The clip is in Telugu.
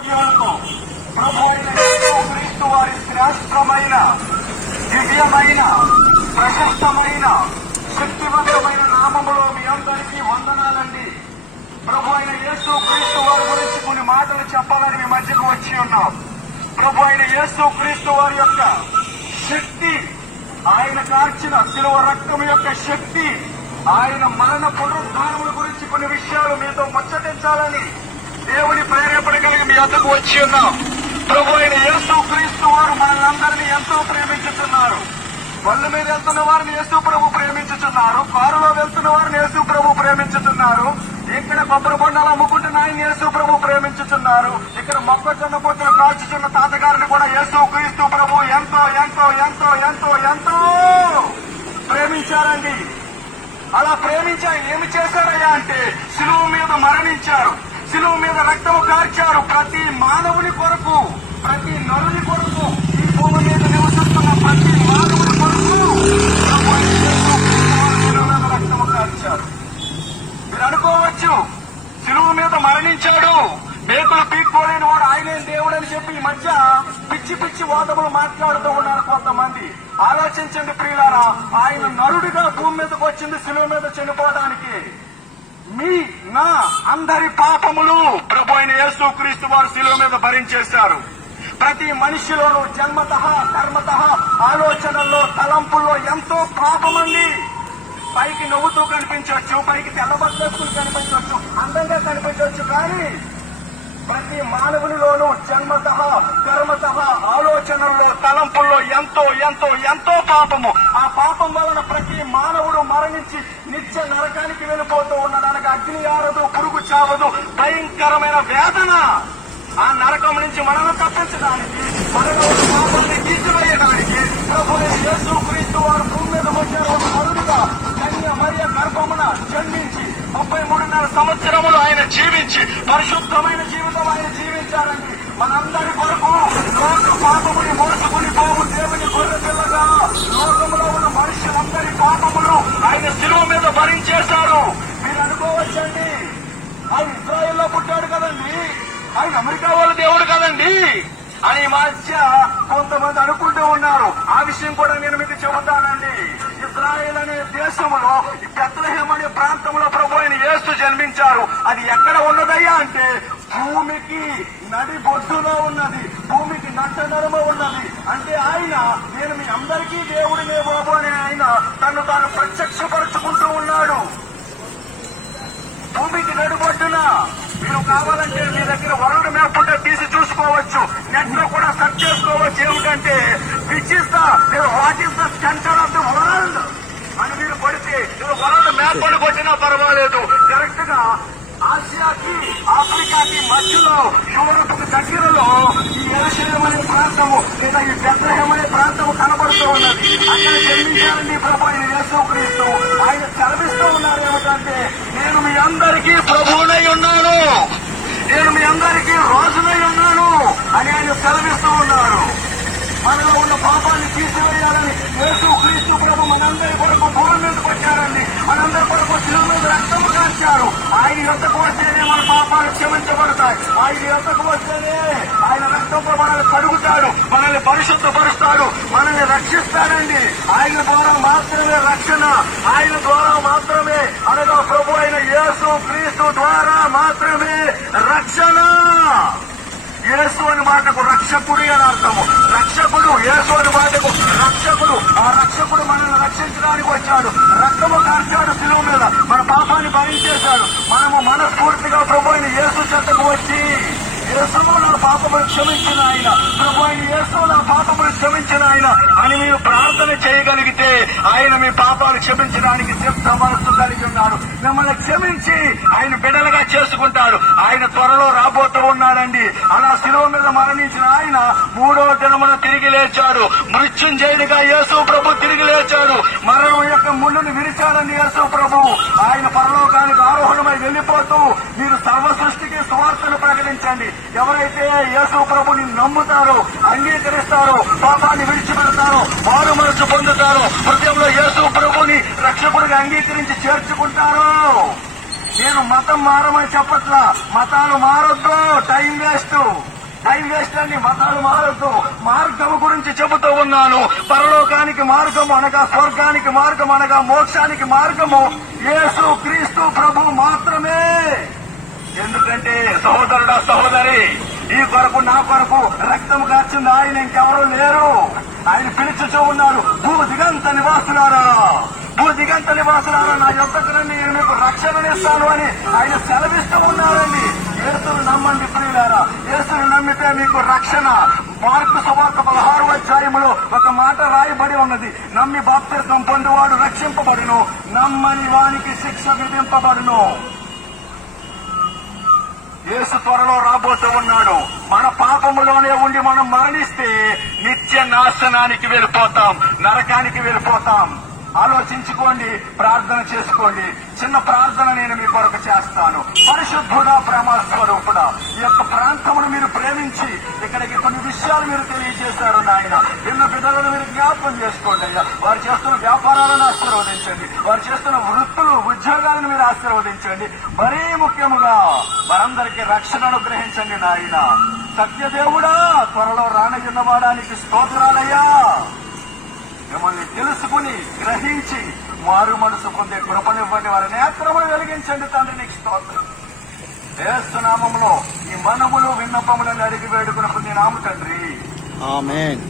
ప్రభు అయిన యేసుక్రీస్తు వారి శ్రేష్టమైన దివ్యమైన ప్రశస్తమైన శక్తివంతమైన నామములో మీ అందరికీ వందనాలండి. ప్రభు అయిన యేసుక్రీస్తు వారి గురించి కొన్ని మాటలు చెప్పాలని మీ మధ్యకు వచ్చి ఉన్నాం. ప్రభు అయిన యేసుక్రీస్తు వారి యొక్క శక్తి, ఆయన కార్చిన శిలువ రక్తం యొక్క శక్తి, ఆయన మరణ పునరుద్ధానముల గురించి కొన్ని విషయాలు మీతో ముచ్చటించాలని దేవుని ప్రేరేపణ కలిగి మీ వద్దకు వచ్చి ఉన్నాం. ప్రభు అయిన యేసుక్రీస్తు వారు మనల్ని ఎంతో ప్రేమించుతున్నారు. బళ్ళ మీద వెళ్తున్న వారిని యేసు ప్రభు ప్రేమించుతున్నారు. కారులో వెళ్తున్న వారిని యేసు ప్రభు ప్రేమించుతున్నారు. ఇక్కడ కొబ్బరి బొండాలు అమ్ముకుంటున్న ఆయన యేసు ప్రభు ప్రేమించుతున్నారు. ఇక్కడ మొక్కజొన్న పొత్తులు కాల్చుతున్న తాతగారిని కూడా యేసుక్రీస్తు ప్రభు ఎంతో ఎంతో ఎంతో ఎంతో ఎంతో ప్రేమించారండి. అలా ప్రేమించి ఆయన ఏమి చేశారయ్యా అంటే శిలువ మీద మరణించారు, శిలువ మీద రక్తము కార్చారు. ప్రతి మానవుని కొరకు, ప్రతి నరుని కొరకు, ఈ భూమి మీద నివసిస్తున్న ప్రతి మానవుని కొరకు రక్తము కార్చారు. మీరు అనుకోవచ్చు శిలువ మీద మరణించాడు, మేకులు పీక్కోలేని వాడు ఆయనే దేవుడు అని చెప్పి ఈ మధ్య పిచ్చి పిచ్చి వాదములు మాట్లాడుతూ ఉన్నారు కొంతమంది. ఆలోచించండి ప్రియులారా, ఆయన నరుడిగా భూమి మీదకి వచ్చింది శిలువ మీద చనిపోవడానికి. మీ నా అందరి పాపములు ప్రభు అయిన యేసుక్రీస్తు వారు శిలువ మీద భరించేశారు. ప్రతి మనిషిలోనూ జన్మతః కర్మతః ఆలోచనల్లో తలంపుల్లో ఎంతో పాపమండి. పైకి నవ్వుతూ కనిపించవచ్చు, పైకి తెల్లబట్టలు కనిపించవచ్చు, అందంగా కనిపించవచ్చు, కానీ ప్రతి మానవునిలోనూ జన్మతః కర్మతః ఆలోచనల్లో తలంపుల్లో ఎంతో ఎంతో ఎంతో పాపము. ఆ పాపం వలన ప్రతి మానవుడు మరణించి నిత్య నరకానికి వెళ్ళిపోతూ ఉన్నదానికి అగ్ని ఆరదు, పురుగు చావదు, భయంకరమైన వేదన. ఆ నరకం నుంచి మనల్ని తప్పించడానికి, మనలో పాపాన్ని తీసివేయడానికి ప్రభు యేసుక్రీస్తు వారు భూమి మీద వచ్చారు. నరుడుగా కన్య మరియ గర్భమున జన్మించి 33.5 సంవత్సరములు ఆయన జీవించి పరిశుద్ధమైన జీవితం ఆయన జీవించారండి. మనందరి కొరకు లోక పాపముని మోసుకుని పోవు దేవుని గొర్రె పిల్లగా లోకంలో ఉన్న మనుషులందరి పాపములు ఆయన శిలువ మీద భరించేశారు. మీరు అనుకోవచ్చండి, ఆయన ఇజ్రాయెల్లో పుట్టాడు కదండి, ఆయన అమెరికా వాళ్ళ దేవుడు కదండి అని మధ్య కొంతమంది అనుకుంటూ ఉన్నారు. ఆ విషయం కూడా నేను మీకు చెబుతానండి. ఇజ్రాయెల్ అనే దేశంలో బెత్లెహేమ్ అనే ప్రాంతంలో ప్రభు అయిన యేసు జన్మించారు. అది ఎక్కడ ఉన్నదయ్యా అంటే భూమికి నడి బొడ్డులో ఉన్నది, భూమికి నట్ట నడుమ ఉన్నది. అంటే ఆయన నేను మీ అందరికీ దేవుడినే బాబు అని ఆయన తను తాను ప్రత్యక్షపరుచుకుంటూ ఉన్నాడు. భూమికి నడిబొడ్డున మీరు కావాలంటే మీ దగ్గర వరల్డ్ మ్యాప్ ఉంటే తీసి చూసుకోవచ్చు, నెట్ లో కూడా సెర్చ్ చేసుకోవచ్చు. ఏమిటంటే what is the centre of the world అని మీరు కొడితే వరల్డ్ మ్యాప్ అని కొట్టినా పర్వాలేదు. కరెక్ట్ గా ఆసియాకి ఆఫ్రికాకి మధ్యలో యూరోప్కి దగ్గరలో ఈ యెరూషలేము అనే ప్రాంతము లేదా ఈ బెత్లెహేమ్ అనే ప్రాంతము కనబడుతూ ఉన్నది. అక్కడ జన్మించారండి ప్రభు అయిన యేసుక్రీస్తు. ఆయన సెలవిస్తూ ఉన్నారు ఏమిటంటే నేను మీ అందరికీ ప్రభువునై ఉన్నాను, నేను మీ అందరికీ రాజునై ఉన్నాను అని ఆయన సెలవిస్తూ ఉన్నారు. మనలో ఉన్న పాపాన్ని తీసివేయాలని యేసుక్రీస్తు ప్రభు మనందరి కొరకు భూమి మీదకి వచ్చారండి. మనందరి కొరకు శిలువ మీద రక్తము కార్చారు. ఆయన యొద్దకు వస్తేనే మన పాపాలు క్షమించబడతాయి. ఆయన యొద్దకు వస్తేనే ఆయన రక్తంతో మనల్ని కడుగుతాడు, మనల్ని పరిశుద్ధపరుస్తాడు, మనల్ని రక్షిస్తాడండి. ఆయన ద్వారా మాత్రమే రక్షణ, ఆయన ద్వారా మాత్రమే అనగా ప్రభు అయిన యేసుక్రీస్తు ద్వారా మాత్రమే రక్షణ. యేసు అని మాటకు రక్షకుడు అని అర్థము. రక్షకుడు యేసు అని మాటకు రక్షకుడు. ఆ రక్షకుడు మనల్ని రక్షించడానికి వచ్చాడు, రక్తము కార్చాడు శిలువ మీద, మన పాపాన్ని భరించేశాడు. మనము మనస్ఫూర్తిగా ప్రభు అయిన యేసు చెంతకు వచ్చి యేసును నా పాపములు క్షమించిన ఆయన, ప్రభు అయిన యేసు నా పాపములు క్షమించిన ఆయన అని మీరు ప్రార్థన చేయగలిగితే ఆయన మీ పాపాలు క్షమించడానికి సిద్ధ మనస్సు కలిగి ఉన్నాడు. మిమ్మల్ని క్షమించి ఆయన బిడ్డలుగా చేసుకుంటాడు. ఆయన త్వరలో రాబోతూ ఉన్నాడండి. అలా శిలువ మీద మరణించిన ఆయన 3వ దినమున తిరిగి లేచాడు. మృత్యుంజయుడిగా యేసు ప్రభు తిరిగి లేచాడు. మరణం యొక్క ముళ్ళును విరిచాడని యేసు ప్రభు ఆయన పరలోకానికి ఆరోహణమై వెళ్లిపోతూ మీరు సర్వ సృష్టికి సువార్తను ప్రకటించండి. ఎవరైతే యేసు ప్రభుని నమ్ముతారో, అంగీకరిస్తారో, పాపాన్ని విడిచిపెడతారో, మారు మనసు పొందుతారో, హృదయంలో యేసు ప్రభుని రక్షకుడిగా అంగీకరించి చేర్చుకుంటారో. నేను మతం మారమని చెప్పట్లా, మతాలు మారొద్దు, టైం వేస్ట్. అన్ని మతాలు మారుతూ మార్గము గురించి చెబుతూ ఉన్నాను. పరలోకానికి మార్గము అనగా, స్వర్గానికి మార్గం అనగా, మోక్షానికి మార్గము యేసు క్రీస్తు ప్రభు మాత్రమే. ఎందుకంటే సహోదరుడా, సహోదరి, ఈ కొరకు నా కొరకు రక్తం కార్చింది ఆయన, ఇంకెవరూ లేరు. ఆయన పిలుచుచూ ఉన్నారు, భూ దిగంత నివాసులారా, భూ దిగంత నివాసులారా, నా యొక్కకు రండి, నేను మీకు రక్షణనిస్తాను అని ఆయన సెలవిస్తూ ఉన్నారండి. యేసును నమ్మండి ప్రియులారా, యేసును నమ్మితే మీకు రక్షణ. మార్కు సువార్త 16వ అధ్యాయములో ఒక మాట రాయబడి ఉన్నది, నమ్మి బాప్తిస్మం పొందువాడు రక్షింపబడును, నమ్మని వానికి శిక్ష విధింపబడును. యేసు త్వరలో రాబోతూ ఉన్నాడు. మన పాపములోనే ఉండి మనం మరణిస్తే నిత్య నాశనానికి వెళ్ళిపోతాం, నరకానికి వెళ్ళిపోతాం. ఆలోచించుకోండి, ప్రార్థన చేసుకోండి. చిన్న ప్రార్థన నేను మీ కొరకు చేస్తాను. పరిశుద్ధుడా, ప్రేమ స్వరూపుడా, ఈ యొక్క ప్రాంతమును మీరు ప్రేమించి ఇక్కడికి కొన్ని విషయాలు మీరు తెలియజేశారు నాయన. ఎన్నో బిడ్డలను మీరు జ్ఞాపకం చేసుకోండి అయ్యా. వారు చేస్తున్న వ్యాపారాలను ఆశీర్వదించండి, వారు చేస్తున్న వృత్తులు, ఉద్యోగాలను మీరు ఆశీర్వదించండి. మరీ ముఖ్యముగా వారందరికీ రక్షణ అనుగ్రహించండి నాయన. సత్యదేవుడా, త్వరలో రానయ్యున్నవాడానికి స్తోత్రాలయ్యా. మిమ్మల్ని తెలుసుకుని గ్రహించి మారు మనసు పొందే కృపనివ్వండి, వారి నేత్రములు వెలిగించండి తండ్రి. నీకు స్తోత్రం. యేసు నామములో ఈ మనములు విన్నపములను అడిగి వేడుకున్నప్పుడు నీ నామ తండ్రి, ఆమేన్.